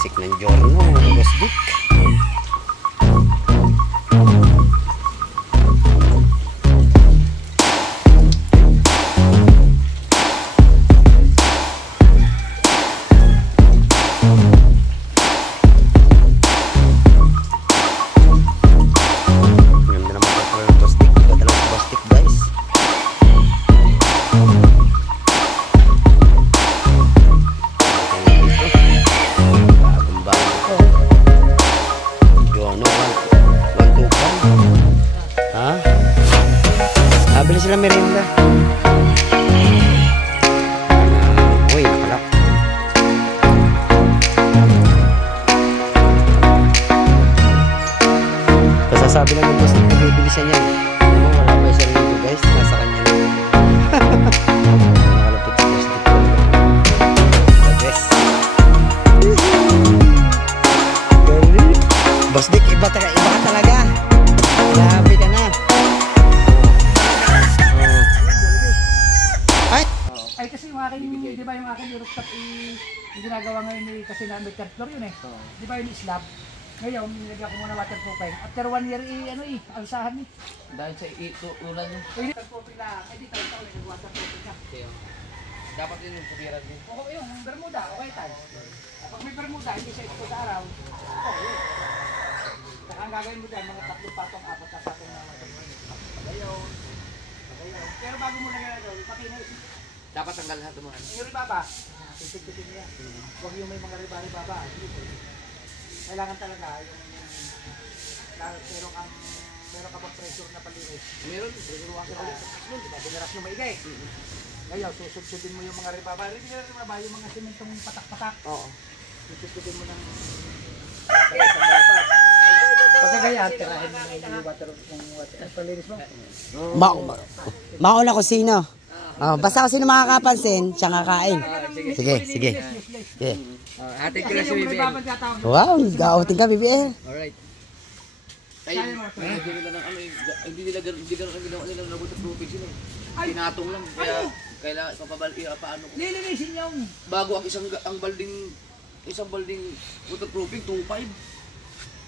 Siksik ng giorno, Boss Dick. Bili sila merienda. Uy, nakalak. Pasasabi lang yung boss na bibili siya niyan. Wala pa siya rin guys, nasa kanya na. Nakalapit si boss dito. The best. Boss Dick, iba ka talaga. Grabe ka na. Ay kasi yung akin, di ba yung akin rooftop yung ginagawa ngayon kasi na may third floor yun eh. Di ba yung slab? Ngayon, nilagyan ko muna waterproofing. After 1 year, alsahan eh. Dahil sa ulan yun. Waterproofing lang. Eh di taon-taon eh, nag-waterproofing ka. Dapat yun yung kupiran din. Oo, yung bermuda, okay tayo. Pag may bermuda, hindi siya ito sa araw. Oo, yun. Saka ang gagawin mo dyan, mga 3 patong, 4 na patong na waterproofing. Pagayaw. Pero bago mo na gano'n, pati na isip. Dapat tanggal lahat ng mga ano. Yung ribaba, titig-titig niya. Huwag yung may mga riba-ribaba. Kailangan talaga yung meron ka bang pressure na palinis. Meron, pressure washer ulit. Diba, binaras yung maigay. Ngayon, susubsudin mo yung mga ribaba. Ribaba, yung mga sementong patak-patak. Oo. Susubsudin mo ng pagkagayat, tirahin mo yung water palinis mo. Mauna ko sino? Basta kasi makakapansin, siya kakain. Sige. Atin ko na si BBL. Wow, gauting ka BBL. Alright. Ay, hindi nila ng ano, hindi nila ginawa nila ng waterproofing sila. Tinatong lang, kaya kailangan papabalik paano ko. Lilinisin yung Bago ang isang balding waterproofing 2.5.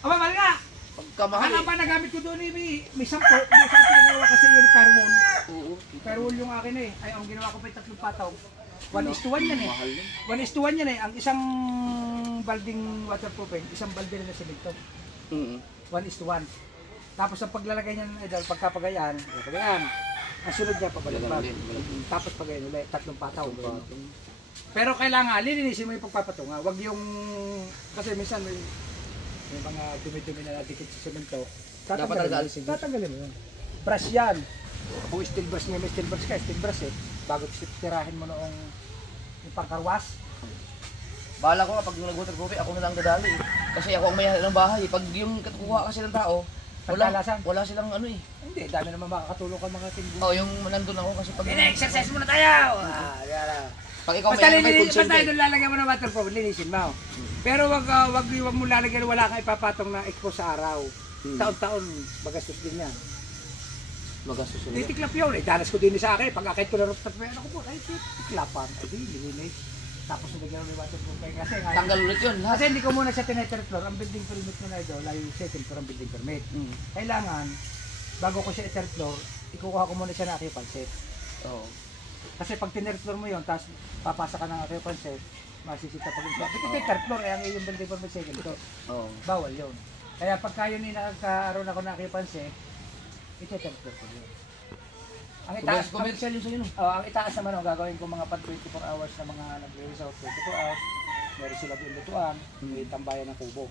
aba, mali nga! Pagkamahal Ano ba nagamit ko doon may 10. May sa ginawa kasi yun firewall. Oo. Firewall yung akin eh. Ay, ang ginawa ko pa yung 3 pataw. 1:1 yan eh. Mahal yun. 1:1 yan eh. Ang isang balding waterproofing, isang balde na semento. 1:1. Tapos ang paglalagay niyan, pagkapagayan, ang sunod niya pabalik. Tapos pagayan ulit, 3 pataw. Pero kailangan, lilinisin mo yung pagpapatunga. Wag yung, kasi minsan may mga dumi-dumi na dikit sa semento. Tatanggalin mo yun. Brush yan. Kung steel brush niya, may steel brush ka, steel brush eh. Bago tirahin mo noong yung pangkarwas. Bahala ko nga pag nag-waterproofing, ako na lang dadali eh. Kasi ako ang may ng bahay. Pag yung katukuha kasi ng tao, wala silang ano eh. Hindi, dami naman makakatulong ka mga tinggo. Oo, yung nandun ako kasi pag... exercise muna tayo! Pag ikaw basta may concern basta doon lalagyan mo ng waterproof, linisin mo. Pero wag mo lalagyan, wala kang ipapatong na expose sa araw. Taon-taon, magastos din yan. Magastos yun. Titiklap yun. Danas ko din sa akin. Pag akit ko na rooftop, ako po, ay tiklapan. Ay di, lilinis. Tapos nilagyan mo ng waterproof. Kasi tanggal ulit yun. Kasi hindi ko muna sa tinether floor. Ang building permit mo na ito, layo second floor ang building permit. Kailangan, bago ko siya third floor, ikukuha ko muna siya na occupancy. Oo. Kasi pag tinir floor mo yun, tapos papasa ka ng occupancy, masisita pag yung floor. Ito third floor, ang iyong building permit second floor. Bawal yun. Kaya pagka yun nagkaroon ako ng occupancy, ito third floor ko yun. Ang itaas, commercial yun sa'yo no? Ang itaas naman, gagawin ko mga pag 24 hours na mga nagre-resort 24 hours. Meron sila yung lutuan, may tambayan ng kubo.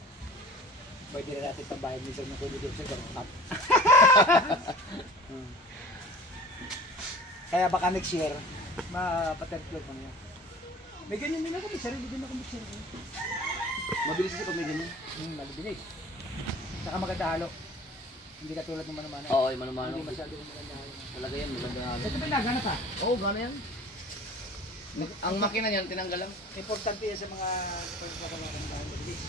Pwede na natin tambayan minsan ng kubo dito sa garot. Kaya baka next year, ma-third floor ko niya. May ganyan din ako, may sarili din ako mixer. Mabilis kasi pag may ganyan. Mabilis. Saka maganda halo. Hindi ka tulad ng mano-mano. Oo, yung mano-mano. Hindi masyado yung maganda halo. Talaga yan, maganda halo. Ito ba nagana pa? Oo, gana yan. Ang makina niyan, tinanggal lang. Importante yan sa mga pagkakalaman ng mabilis.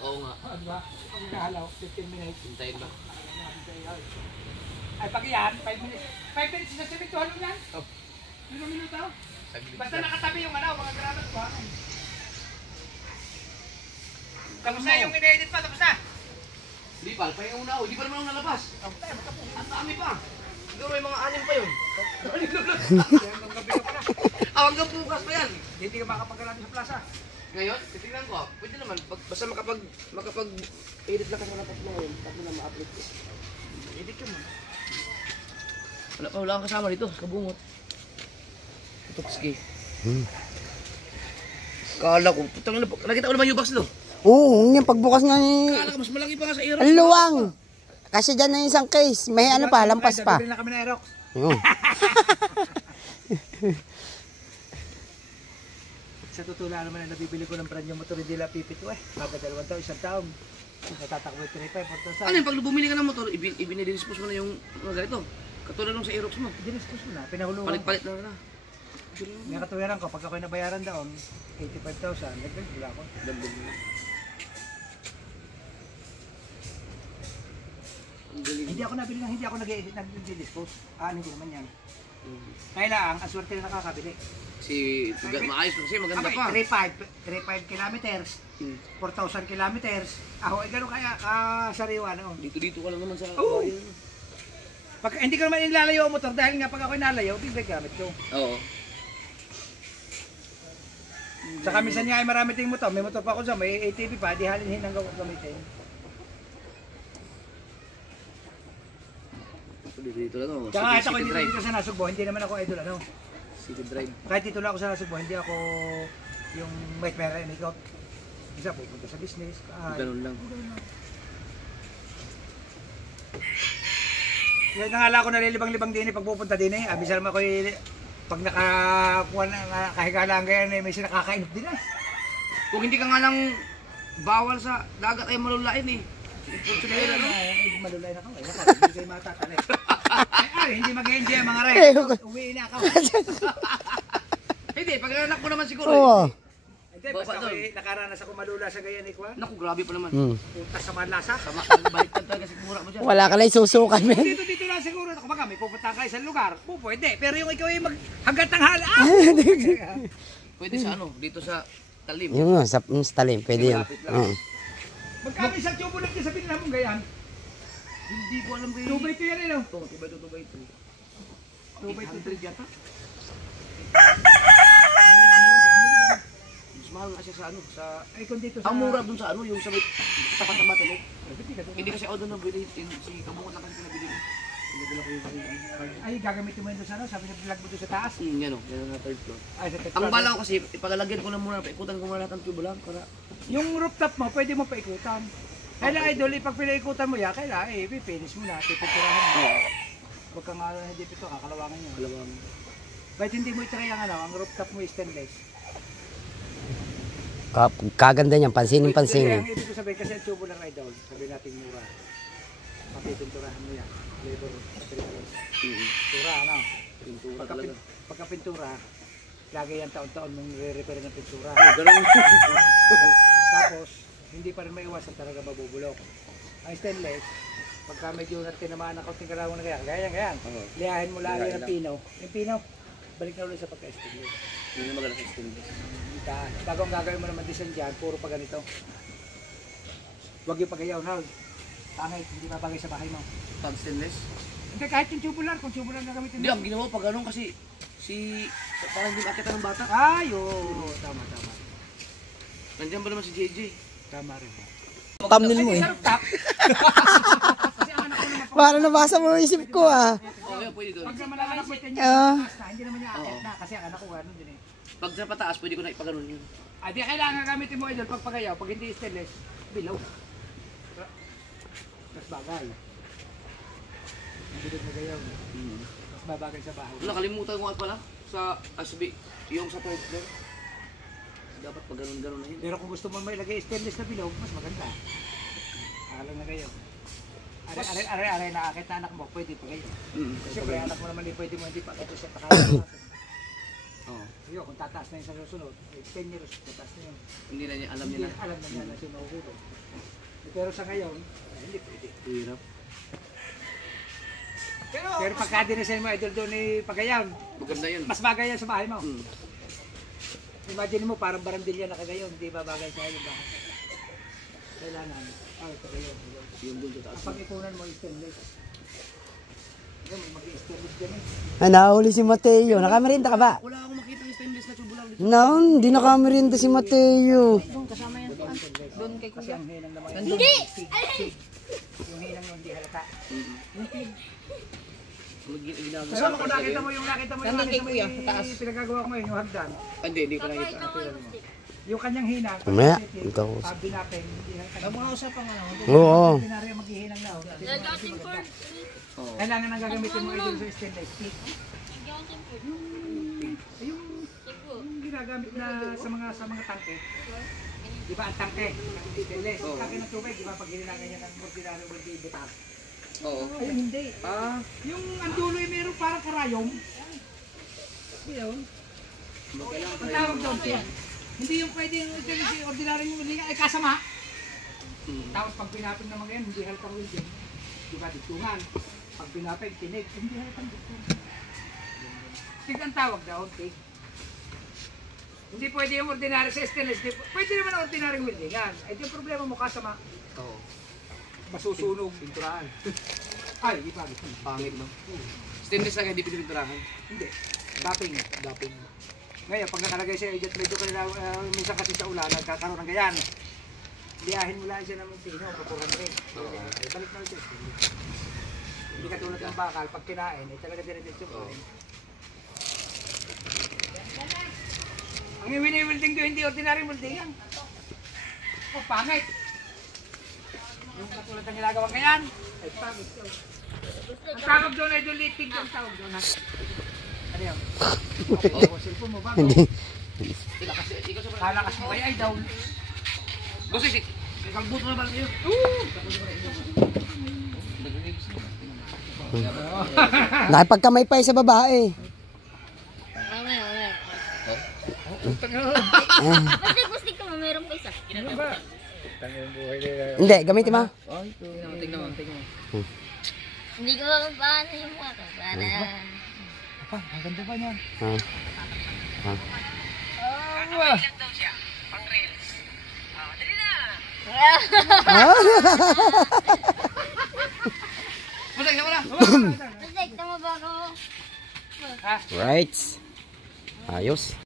Oo nga. Diba? Pag nakahalaw, 15 minutes. Hintayin ba? Ay, pag yan, 5 minutes. 5 minutes na semento, halo yan? 5 minuto? Basta nakatabi yung mga granat ko. Tapos na yung in-edit pa, tapos na. Hindi pa, pahinga muna ako. Hindi pa naman ako nalabas. Ang dami pa. Siguro may mga anim pa yun. Hanggang gabi ka pa na. Hanggang bukas pa yan. Hindi ka makapagkalapit sa plaza. Ngayon, titignan ko. Pwede naman. Basta makapag-edit lang kasi ng tatlo ngayon. Tatlo na ma-upload ko. Edit ka muna. Wala kang kasama dito. Kabungot. Tutokski. Kala ko. Putang ina. Nakita ko naman yung box lo. Oo, yung pagbukas nga ni... Kala ko mas malaki pa nga sa Aerox. Ang luwang! Kasi dyan na yung isang case. May ano pa, lampas pa. Bibili na kami ng Aerox. Oo. Sa totoo lang naman na nabibili ko ng brand yung motor, hindi lang pipito eh. Baga 2 taon, 1 taon. Natatakbo yung 3,500, 4,000. Ano yung pag bumili ka ng motor, ibinidispose mo na yung mga ganito. Katulad nung sa Aerox mo. Dinispose mo na, pinahulungan. Palit-palit na na. May katuwiran ko, pag ako'y nabayaran daon, 85,000, nagdag wala ko. Dambog mo. Hindi ako nabili ng, hindi ako nag-dispose. Hindi naman yan. Kailangan, ang swerte na nakakabili. Maayos kasi maganda pa. 3,500 kilometers, 4,000 kilometers. Ako, gano'n kaya sariwa no? Dito ka lang naman sa Oo. bayan. Pag hindi ko naman inilalayo ang motor, dahil nga pag ako'y nalayo, bibig gamit ko. Oo. Saka minsan nga ay marami ting motor. May motor pa ako dyan, may ATV pa, di halinhin ang gamitin. Dito lang no. Tsaka kahit ako dito sa Nasugbo, hindi naman ako idol ano. City Drive. Kahit dito lang ako sa Nasugbo, hindi ako yung may pera and ikot. Isa pupunta sa business. Ganun lang. Yan nangala ko nalilibang-libang din pag pupunta din eh. Abisal mo ako'y pag nakakuha na nakahiga lang ganyan eh, may sinakakainop din eh. Kung hindi ka nga lang bawal sa dagat ay malulain eh. Ipurso na yun ano? Malulay na ka. Hindi kayo matatalay. Hindi mag-enjoy mga rin. Uwi na ako. Hindi, pag anak mo naman siguro Oo. Hindi, basta nakaranas ako malula sa ganyan eh. Naku, grabe pa naman. Punta sa Manlasa. Balik ka talaga siguro mo dyan. Wala ka lang susukan, men. Dito lang siguro. Kumbaga, may pupunta ka isang lugar. Pwede. Pero yung ikaw ay hanggat ng hala. Pwede sa ano, dito sa Talim. Yung sa talim, pwede yan. Malapit lang. Oo. Magkano isang tubo lang sa pinila mong gayan? Hindi ko alam kayo. 2 by 2 yan eh no? Ito, 2 by 2, 2 by 2. 2 by 2 yata. Mas mahal nga siya sa ano, sa... Ay kung dito sa... Ang mura dun sa ano, yung sa may tapat ng Matalog. Hindi kasi ako dun nabili, si Kabungot lang kasi pinabili mo. Pinabili ko yung Ay gagamitin mo yun doon sa ano? Sabi na vlog mo doon sa taas? yan o, yan ang third floor. Ay sa Ang bala ko kasi, ipagalagyan ko lang muna, paikutan ko muna lahat ng tubo lang para... Yung rooftop mo, pwede mo paikutan. Kailangan idol, pag pinaikutan mo yan, kailangan finish mo na, pipinturahan mo. Huwag kang hindi pito, kakalawangan nyo. Kalawang. Kahit hindi mo itry ang ano, ang rooftop mo is stainless. Kaganda niyan, pansinin. Ang ibig ko sabihin, kasi ang tubo ng idol, sabihin natin mura. Mapipinturahan mo yan. Labor, materials. Pintura, ano? Pintura talaga. Pagka-pintura, lagi yan taon-taon mong re-repair ng pintura. Ganun. Tapos, hindi pa rin maiwasan talaga mabubulok. Ang stainless, pagka medyo tinamaan ng kaunting kalawang na ganyan. Liyahin mo lagi ng pino. Yung pino, balik na ulit sa pagka-stainless. Yun yung maganda sa stainless. Bago ang gagawin mo naman design dyan, puro pa ganito. Huwag yung pagayaw na. Pangit, hindi mabagay sa bahay mo. Pag stainless? Hindi, kahit yung tubular, kung tubular na gamitin Hindi, ang ginawa pag ganun kasi parang hindi makita ng bata. Ay, oo. Tama. Nandiyan ba naman si JJ? Tama rin. Thumbnail mo eh. Sa rooftop. Kasi ang anak ko naman Para nabasa mo yung isip ko ah. Oo, kaya pwede doon. pag sa malakas mo niya, hindi naman niya akit na. Kasi ang anak ko gano'n din eh. Pag sa pataas, pwede ko na ipaganon yun. Di kailangan gamitin mo idol pag pagayaw. Pag hindi stainless, bilaw. Mas bagay. Hindi mo gayaw. Mas babagay sa bahay. Wala, kalimutan ko nga pala sa yung sa third floor. Dapat pag ganon na yun. Pero kung gusto mo mailagay stainless na bilaw, mas maganda. Alam na kayo. Are na akit na anak mo, pwede pa kayo. Siyempre anak mo naman pwede mo hindi pa ito sa takalan. Yo, kung tataas na yun sa susunod, 10 years, tataas na yun. Hindi na niya alam niya na. Alam na niya na siya mahuhulog. Pero sa ngayon, hindi pwede. Hirap. Pero pagka dinisign mo idol doon ni Pagayan, Maganda yun. mas bagay yan sa bahay mo. Imagine mo parang barandilya na kagayon, hindi ba bagay sa iyo bahay. Kailangan. Ito yun. Yung doon sa taas. Kapag ipunan mo yung stainless. Ito, mag-i-stainless dyan eh. Ah, nahuli si Mateo. Nakamerinda ka ba? Wala akong makita ng stainless na tubular. No, hindi nakamerinda si Mateo. Kasama yan. Doon kay Kasi kuya. ang hinang naman. Hindi! Yung hinang mo hindi halata. Ginagawa. Pero kung nakita mo yung Nandun kay kuya, sa taas. pinagagawa ko ngayon, yung hagdan. Hindi ko nakita. Yung kanyang hinang. Mamaya, ito. Sabi natin, hindi halata. Ang mga usapang ano. Oo. Pinari ang maghihinang na. Gagasin for. Kailangan ang gagamitin mo idol sa stainless steel. Yung ginagamit na sa mga tangke. Di ba ang tangke? Stainless. Ang tangke ng tubig, di ba pag hinilangan niya ng ordinaryo hindi butas. Oo. Ayun hindi. Yung ang dulo ay meron parang karayom. Yun. Ang tawag doon siya. Hindi yung pwedeng ordinaryo yung hilinga ay kasama. Tapos pag pinapin naman ngayon, hindi halatang welding. Di ba diktungan? Pag pinapin, tinig, hindi halatang diktungan. Tig ang tawag daw, tig. Hindi pwede yung ordinary sa stainless. Pwede naman ang ordinary weldingan. Ay yung problema mo kasama. Oo. Masusunog. Pinturahan. Ay, di pa. Pangit no? Stainless lang, hindi pinipinturahan. Hindi. Dapping. Dapping. Ngayon, pag nakalagay siya, medyo kanila, minsan kasi sa ulan, nagkakaroon ng ganyan. Biyahin mo lang siya ng pino, papuran rin. Ay, balik na siya. Hindi katulad ng bakal, pag kinain, ay talaga dire-diretso pa rin. Ang wini-welding ko, hindi ordinary welding yan. Oh, pangit. Yung katulad ng ginagawa ganyan, ay pangit. Ang tawag doon ay dulitig ang tawag doon. Ano yun? Oh, cellphone mo ba? Hindi. Kalakas mo kaya ay down. Boss, kalbut na ba kayo? Nakipagkamay pa sa babae. Mamaya. Pustik ka mo, meron pa isa. Ano ba? Hindi, gamitin mo. Tingnan mo. Hindi ko ba paano yung mukha ko. Para... Apa, ang ganda ba niyan? Ah. Pustik, tama ba ako? Right. Ayos.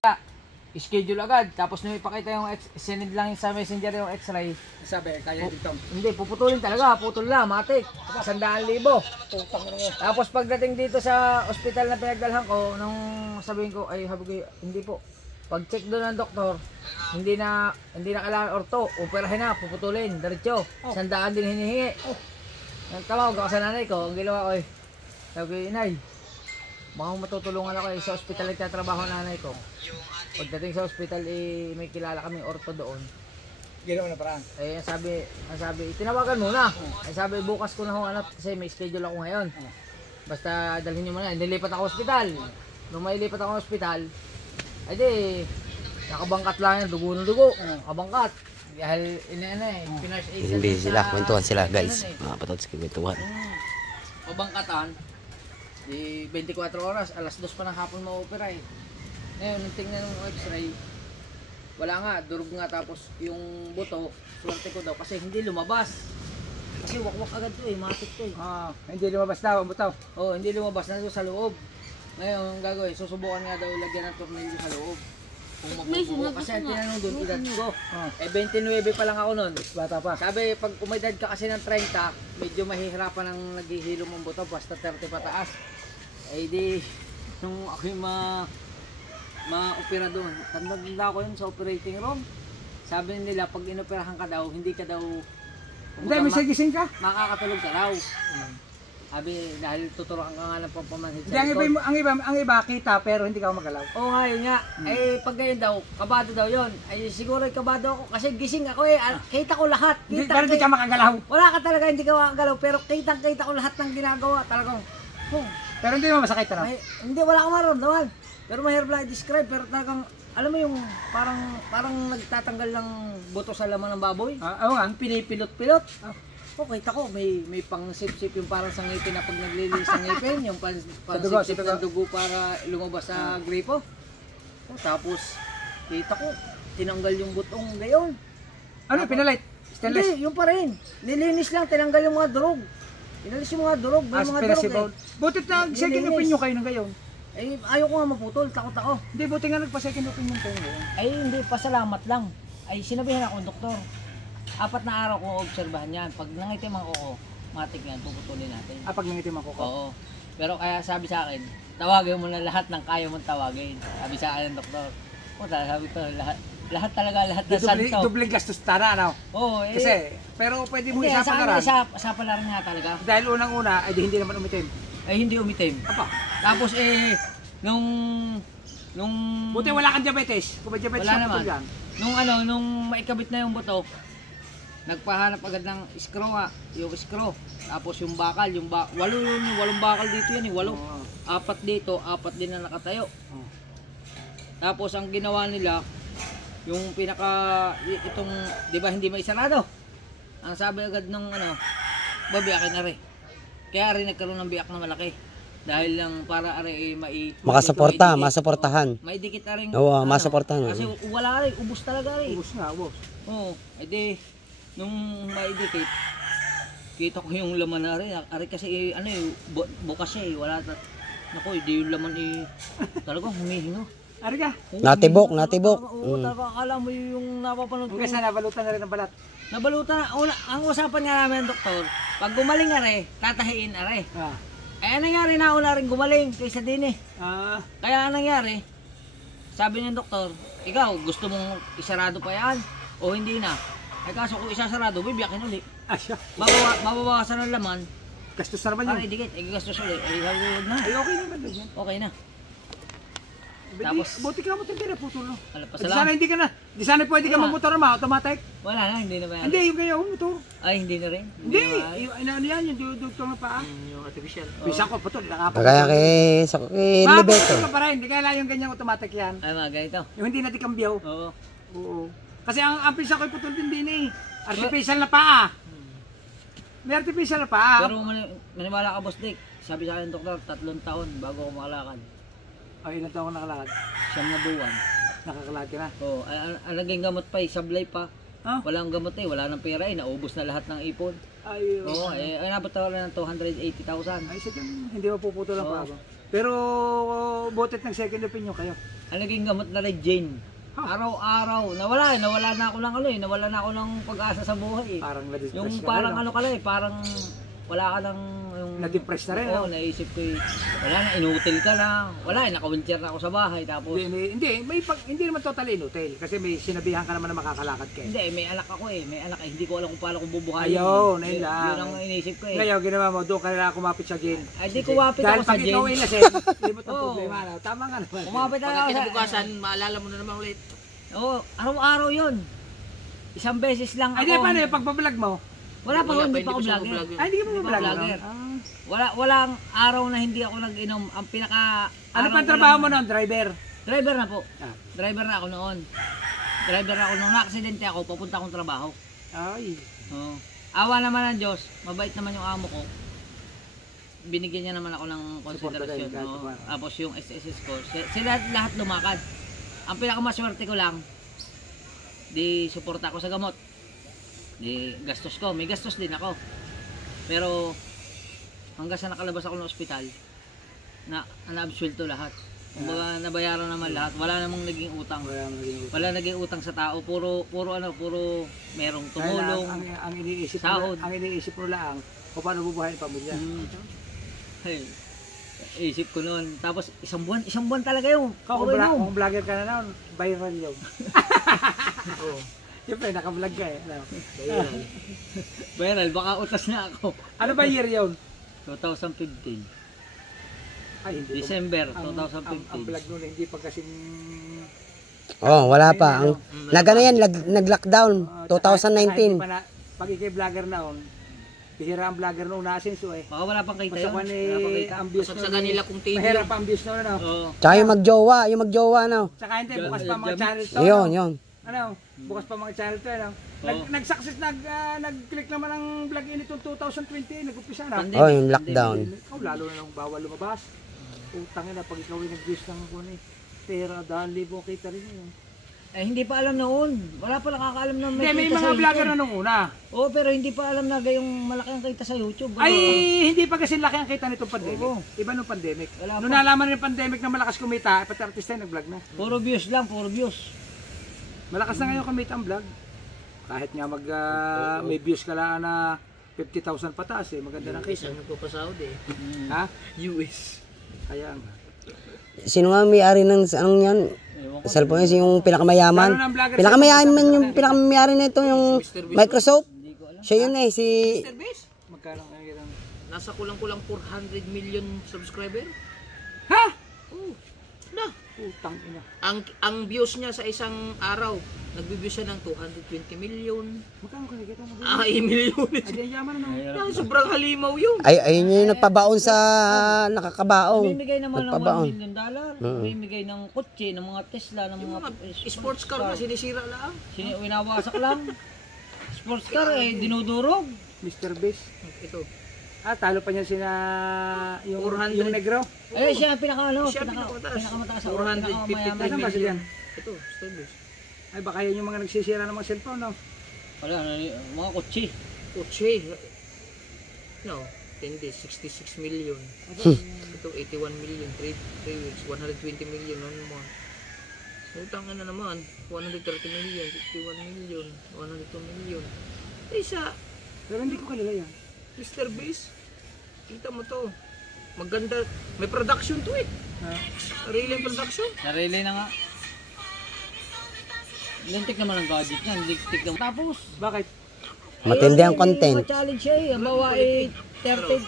Schedule agad, tapos nung ipakita yung sinend lang sa messenger yung x-ray. Sabi, kaya dito. Hindi, puputulin talaga, putol lang, matik. 100,000. Tapos pagdating dito sa ospital na pinagdalhan ko, nung sabihin ko, ay sabi ko, hindi po. Pag check doon ng doktor, hindi na kailangan orto, operahin na, puputulin, diretso. 100,000 din hinihingi. Ang tawag ako sa nanay ko, ang ginawa ko sabi ko, inay, baka matutulungan ako sa ospital nagtatrabaho ng nanay ko. Pagdating sa ospital, may kilala kaming orto doon. Ginawa na parang? Ang sabi, tinawagan muna. Ang sabi, bukas ko na ho anak kasi may schedule ako ngayon. Basta dalhin nyo muna. Nilipat ako ospital. Nung may lipat ako ospital, ay di, nakabangkat lang yan, dugo ng dugo. Nakabangkat. Dahil, pinarse aid Hindi sila, kwentuhan sila guys. Mga patots, kwentuhan. Pabangkatan, 24 oras, alas 2 pa ng hapon ma-opera eh. Ngayon, nung tingnan ng x-ray, wala nga, durog nga tapos yung buto, swerte ko daw kasi hindi lumabas. Kasi wakwak agad to eh, matik to eh. Hindi lumabas daw ang buto? Oo, hindi lumabas na sa loob. Ngayon, ang gagawin, susubukan nga daw lagyan ng tornilyo sa loob. Kung mabubuo, kasi ang tinanong doon, edad ko. 29 pa lang ako noon. Bata pa. Sabi, pag umedad ka kasi ng 30, medyo mahihirapan ang naghihilom ng buto, basta 30 pataas. Eh di, nung ako yung ma-opera doon, tanda ko yun sa operating room. Sabi nila, pag inoperahan ka daw, hindi ka daw... Hindi, may sigising ka? Makakatulog ka daw. Sabi, dahil tuturuan ka nga ng pampamanhid sa likod. Ang iba, kita pero hindi ka magalaw. Oo nga, yun nga. Eh, pag ganyan daw, kabado daw yun. Ay, siguro kabado ako kasi gising ako eh. Kita ko lahat. Pero hindi ka makagalaw. Wala ka talaga, hindi ka makagalaw. Pero kita ko lahat ng ginagawa. Talagang, pero hindi mo masakit na? Hindi, wala akong maramdaman. Pero mahirap lang i-describe. Pero talagang, alam mo yung parang nagtatanggal ng buto sa laman ng baboy? Oo nga, pinipilot-pilot. Kita ko, may pang-sip-sip yung parang sa ngipin na pag naglilis sa ngipin, yung pang-sip-sip ng dugo para lumabas sa gripo. Tapos, kita ko, tinanggal yung butong gayon. Ano, pinalit? Stainless. Hindi, yung pa rin. Nilinis lang, tinanggal yung mga durog. Inalis yung mga durog, may mga durog Aspirable. Butit na second Nilinis. opinion kayo ng gayon. ayaw ko nga maputol, takot ako. Hindi, buti nga nagpa-second opinion kayo ngayon. Hindi, pasalamat lang. Sinabihan ako ng doktor. 4 na araw kong obserbahan yan. Pag nangitim ang kuko, matik yan, puputulin natin. Pag nangitim ako ko. Oo. Pero kaya sabi sa akin, tawagin mo na lahat ng kaya mong tawagin. Sabi sa akin ng doktor. Sabi ko, lahat na santo. Doble gastos tara, ano? Oo, Kasi, pero pwede mo hindi, isa pa na Isa pa lang nga talaga. Dahil unang-una, ay hindi naman umitim. Hindi umitim. Apa? Tapos nung Buti wala kang diabetes. Kung may diabetes wala na naman. putol yan. Nung maikabit na yung buto, nagpahanap agad ng screw yung screw. Tapos yung bakal, walong bakal dito yan eh, 8. Oo. 4 dito, 4 din na nakatayo. Oo. Tapos ang ginawa nila, yung itong, di ba hindi maisarado? Ang sabi agad nung babiyakin na rin. Kaya rin nagkaroon ng biyak na malaki. Dahil lang para masuportahan. May dikit na rin. Oo, masuportahan. Kasi wala rin, ubos talaga rin. Ubus nga, ubus. Oo, nung may dikit, kita ko yung laman na rin. Ari kasi bukas siya wala. Naku, hindi yung laman talagang humihingo. Ari ka? Natibok. Oo, talaga akala mo yung napapanood ko. Hanggang sa nabalutan na rin ng balat. Nabalutan, ang usapan nga namin doktor, pag gumaling are, tatahiin are. Anong nangyari na una rin gumaling kaysa din Kaya anong nangyari, sabi ng doktor, ikaw gusto mong isarado pa yan o hindi na? Kaso kung isasarado, bibiyakin ulit. Mabawasan ng laman. Gastos na naman yun. Para idikit, gastos ulit. Huwag na. Ay, okay naman din yan. Okay na. Tapos, buti ka mo hindi na putol, no? Pasalamat. Di sana pwede ka mamotor na automatic. Wala na, hindi na ba yan? Hindi, yung kayo, motor. Ay, hindi na rin? Hindi, ano yan, yung dudugtong na paa. Yung artificial. Bisa ko, putol, nakapag. Kaya kay Libeto. Ka pa rin, hindi kaya yung ganyang automatic yan. Ay, mga ganito. Yung hindi natin kambyaw. Oo. Oo. Kasi ang pisa ko putol din artificial na paa. May artificial na paa. Pero maniwala ka, Boss Dick. Sabi sa akin ng doktor, 3 taon bago ako makalakad. Ay, ilan taon ko nakalakad? 9 na buwan. Nakakalakad ka na. Oo, ang naging gamot pa sablay pa. Walang gamot wala nang pera naubos na lahat ng ipon. Ay, Oo, nabot na ng 280,000. ay, sige, hindi mapuputol ang Oo. paa ko. Pero, butit ng second opinion kayo. Ang naging gamot na rin Jane. Araw-araw, nawala na ako ng nawala na ako ng pag-asa sa buhay. Parang na-depress Yung ka parang rin, no? parang wala ka ng Na-depress na rin, Oo, no? naisip ko wala na, inutil ka na. Wala, naka-wheelchair na ako sa bahay. Tapos, Hindi naman totally inutil. Kasi may sinabihan ka naman na makakalakad ka. hindi, may anak ako may anak hindi ko alam kung paano kung bubuhayin. Ayun, ayun lang. Yun ang inisip ko Ngayon, ginawa mo, doon ka na kumapit sa gin. Ay, di kumapit Dahil ako sa pag ikaw gin. ay lasing, hindi mo ito Oo. problema. No? Tama nga naman. Kumapit ako Pagka sa... kinabukasan, maalala mo na naman ulit. Oo, araw-araw yun. Isang beses lang Ay, ako. di paano yung pagbablog mo? Wala pa, hindi pa ako siya vlogger. vlogger. Ay, hindi ka Hindi mo pa vlogger. vlogger. Walang araw na hindi ako nag-inom. Ang Ano pa ang trabaho mo noon, driver? Driver na po. Ah. Driver na ako noon. Driver na ako nung na-aksidente ako, papunta akong trabaho. Ay. Oo. Awa naman ng Diyos, mabait naman yung amo ko. Binigyan niya naman ako ng konsiderasyon. Suporta din, kahit Oo. paano. Tapos yung SSS ko, sila lahat lumakad. Ang pinakamaswerte ko lang, di suporta ako sa gamot. Di gastos ko, may gastos din ako. Pero hanggang sa nakalabas ako ng ospital, na-absuelto lahat. Kumbaga nabayaran naman lahat. Wala namang naging utang. Wala naging utang sa tao. Puro merong tumulong. Ang iniisip sahod. ang iniisip mo lang kung paano bubuhayin ang pamilya. Hey, isip ko noon. Tapos isang buwan talaga yung. Kung vlogger ka na noon, viral yun. Oo. Siyempre, naka-vlog ka eh. Viral, baka utas na ako. Ano ba year yun? 2015. Ay, hindi. December Ang 2015. vlog noon, hindi pa kasing... Wala pa. Nagano yan, nag-lockdown. 2019. Pag ikay-vlogger na on, bihira ang vlogger noon, nasinso eh. Baka wala pang kita yun. Masakuan Wala pang eh, kita. ang views Sa kanila kung TV. Mahirap pa ang views noon, ano? Oo. Tsaka yung magjowa, no? Tsaka hindi, bukas pa mga channel to. Yun. Ano? Bukas pa mga channel to, ano? Nag-success, nag-click naman ang vlog in itong 2020, nag-upisa na. Yung lockdown. Lalo na nung bawal lumabas. Utangin na, pag ikaw ay nag-views ng kung eh. Pera, 10,000 kita rin yun. Eh, hindi pa alam noon. Wala pa nakakaalam na Hindi, may kita mga sa vlogger YouTube. na nung una. Oo, pero hindi pa alam na gayong malaki ang kita sa YouTube. Ay, hindi pa kasi laki ang kita nitong pandemic. Oo. Iba nung pandemic. Wala Nung pa. nalaman ng pandemic na malakas kumita, pati artista yung nag-vlog na. Puro views lang, puro views. Malakas na ngayon kumita ang vlog. Kahit nga may views ka lang na 50,000 pataas eh. Maganda ng kita. Isang nagpapasahod eh. Ha? US. Kaya nga. Sino nga may-ari ng anong yan? Cellphone yun, yung pinakamayaman. Meron ng vlogger Pinakamayaman yung pinakamayari nito yung Microsoft. Siya yun eh, si... Mr. Beast, Magkano ang kita? nasa kulang-kulang 400 million subscriber. Ha? Oh, na. Putang ina. Ang views niya sa isang araw, nagbi-views siya ng 220 million. Magkano kinikita mo? Ay, milyon. Ay, di yaman na. Sobrang halimaw yun. Ay, ayun yung nagpabaon sa nakakabaong. Namimigay naman ng Nagpabaon. $1 million. Namimigay ng kotse, ng mga Tesla, ng Yung mga mga sports car na sinisira lang. winawasak lang. Sports car eh, dinudurog. Mr. Beast. Ito. Ah, talo pa niya sina yung 400. yung negro. Eh, siya ang Siya ang pinakamataas. pinakamataas sa 453 Nasaan ba sila yan? Ito, Mr. Beast. Ay, baka yun yung mga nagsisira ng mga cellphone, no? Wala, mga kotse. Kotse. No, 10 days, 66 million. Ito, 81 million. 3 weeks, 120 million. Ano mo? Utang na naman. 130 million, 51 million, 102 million. Isa, Pero hindi ko kilala yan. Mr. Beast, kita mo to. Maganda. May production to eh. Sarili production. Sarili na nga. Lintik naman ang budget niya. Lintik naman. Tapos, Bakit? Matindi ang content. challenge siya eh. Ang bawa eh, 30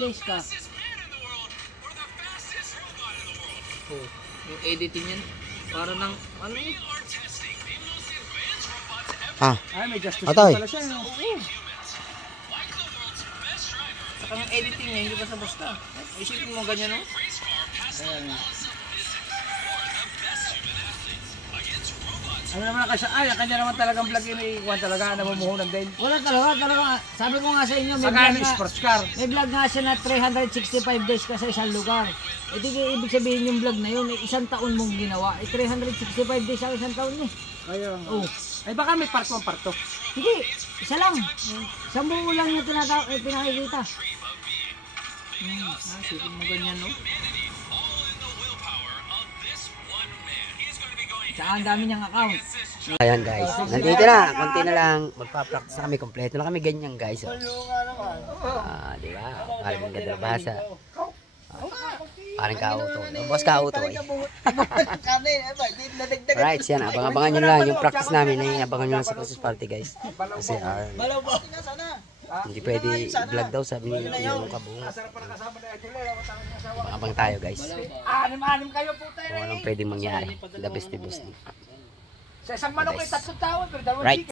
days ka. Oh, yung editing yan. Para ng, ano eh. Ah, Ay, may justice Atoy. pala siya, no? Saka yung editing niya, hindi basta-basta. Isipin mo ganyan, no? Ano naman kasi, ay, kanya naman talagang vlog yun eh. Iwan talaga, namumuhunan din. Wala talaga. Sabi ko nga sa inyo, may Saka vlog ng nga. sports car. May vlog nga siya na 365 days ka sa isang lugar. E di ibig sabihin yung vlog na yun, eh, isang taon mong ginawa. Eh 365 days sa isang taon eh. Ayun. Oh. Ay, baka may part 1, part 2. Hindi, isa lang. Isang buo lang yung pinakikita. Isipin mo ganyan, no? Saka ang dami niyang account. ayan guys. Nandito na, konti na lang. Magpa-practice na kami, kompleto na kami ganyan guys. Oh. Ah, di ba? Parang ganda basa. Parang kauto. Boss kauto eh. Alright, yan. Abang-abangan nyo lang yung practice namin. Abangan nyo lang sa Christmas party guys. Kasi hindi pwede vlog daw sabi ni yung kabunga. Abang tayo guys. Anim kayo po tayo. Kung anong pwedeng mangyari. The best boss. Sa isang manok ay 3 tao, pero 2 Right.